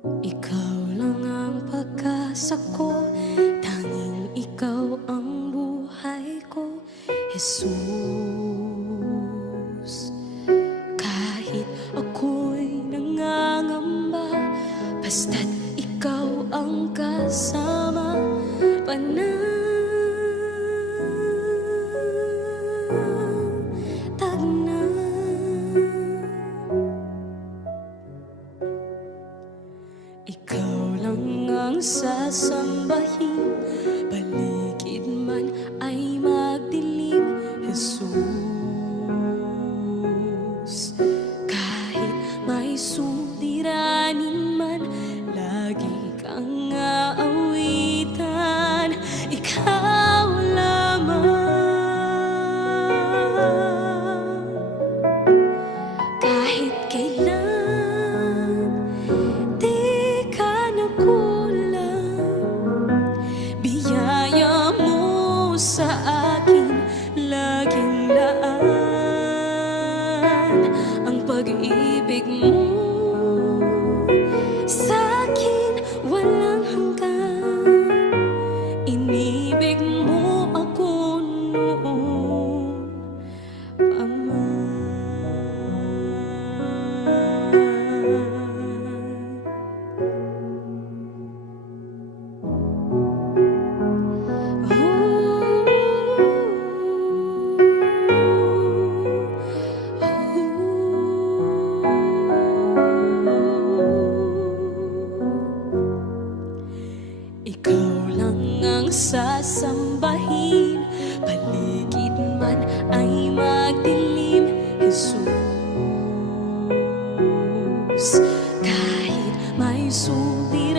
Ikaw lang ang pag-asa ko, tanging ikaw ang buhay ko, Jesus. Kahit ako'y nangangamba, basta't ikaw ang kasama, panatag na. Ikaw lang ang sasambahin, paligid man ay magdilim, Jesus. Kahit may suliranin man, lagi kang aawitan, ikaw lamang. Kahit kailan di ka nakulang, biyaya mo sa akin laging laan. Ang pag-ibig mo sa'kin walang hanggan, inibig mo ako noon pa man. Ikaw lang ang sasambahin, paligid man ay magdilim, Jesus. Kahit may suliranin